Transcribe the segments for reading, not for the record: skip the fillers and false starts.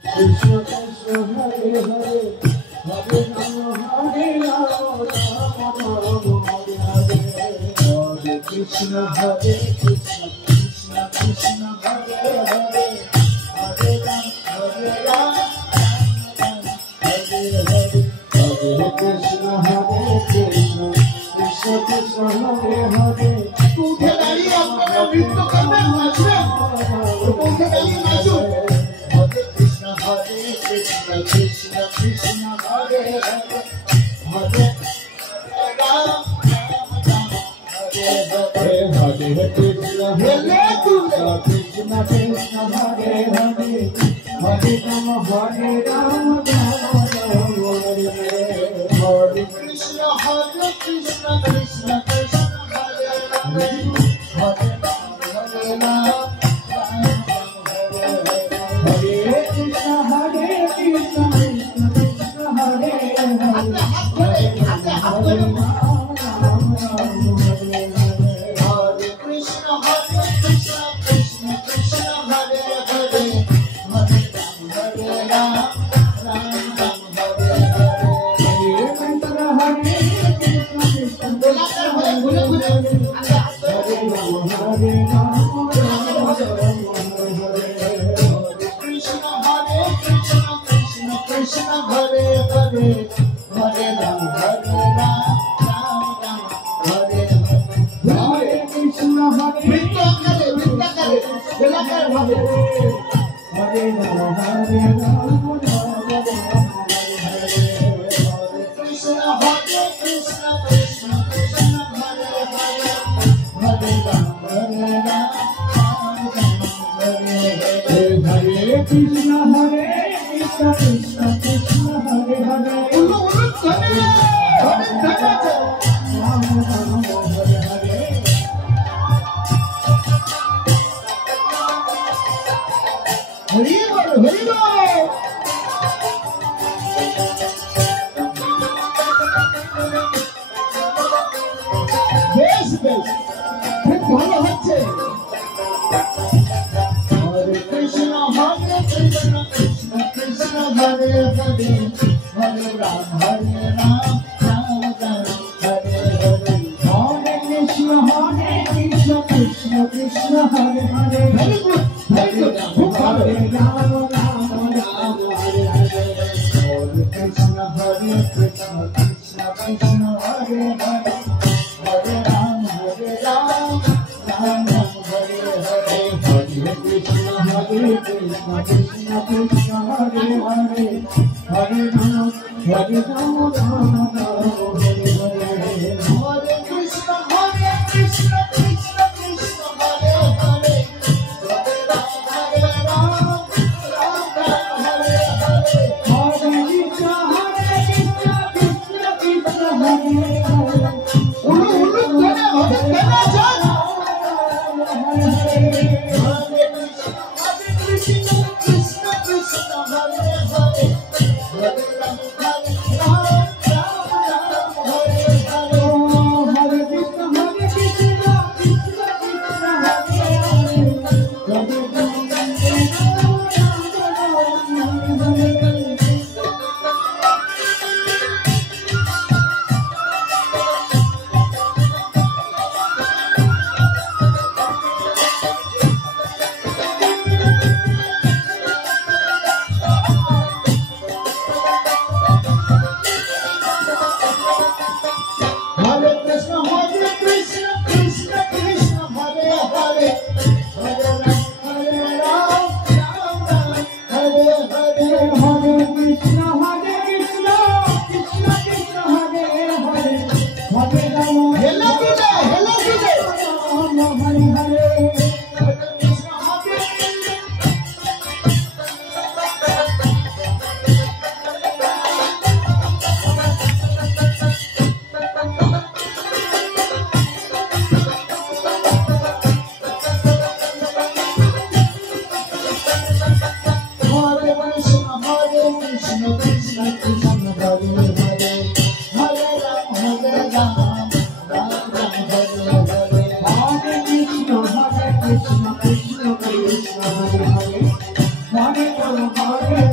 Krishna Krishna Hare Hare Hare Rama Hare Rama Rama Rama Hare Hare Hare Krishna Hare Krishna Krishna Krishna Hare Hare Hare Rama Hare Rama Hare Krishna Hare Krishna Krishna Krishna Hare Hare उठे दाঁড়িয়ে আপনারা নৃত্য করবেন নাচবেন উঠে দাঁড়িয়ে নাচুন Hare Krishna Krishna Krishna Hare Hare Hare Rama Hare Hare Krishna Hare Krishna Krishna Hare Hare Hare Rama Hare Rama Rama Hare Hare Hare Krishna Hare Krishna Krishna Krishna Hare Hare Hare Rama Hare Krishna Krishna Krishna Hare Hare Krishna Hare Krishna Krishna Krishna Hare Hare Hare Rama Rama Rama Hare Krishna Hare Krishna Krishna Krishna Hare Hare Hare Rama Rama Rama Hare Hare Krishna বৃত্তাকারে গোলাকার ভাবে Hare Rama Hare Rama Krishna Hare Krishna Krishna Krishna Hare Hare Hare Rama Hare Krishna Krishna Krishna Hare Hare বেশ বেশ খুব ভালো হচ্ছে Hare Krishna Krishna Krishna Hare Hare Hare Rama Rama Hare Hare Hare Krishna Krishna Krishna Hare Hare Very good, very good. খুব ভালো Hare Rama Rama Rama Hare Hare Hare Krishna Krishna Krishna Hare Hare Hare Rama Rama Hare Hare Hare Krishna Krishna Krishna Hare Hare Hare Rama Rama Hare Hare Hare Krishna Krishna Krishna Hare Hare Hare Rama Rama Hare Hare উলু উলু করে হবে কেনা যান Hare Krishna Krishna Krishna Hare Hare Hare Rama Hare Hare Krishna Krishna Hare Hare Hare Rama Hare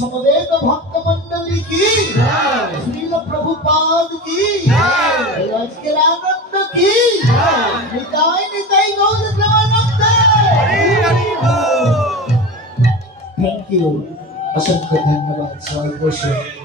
समवेत भक्त मंडली की श्रील प्रभुपाद की आनंद की निताई निताई गौर प्रेमानंद। थैंक यू, असंख्य धन्यवाद।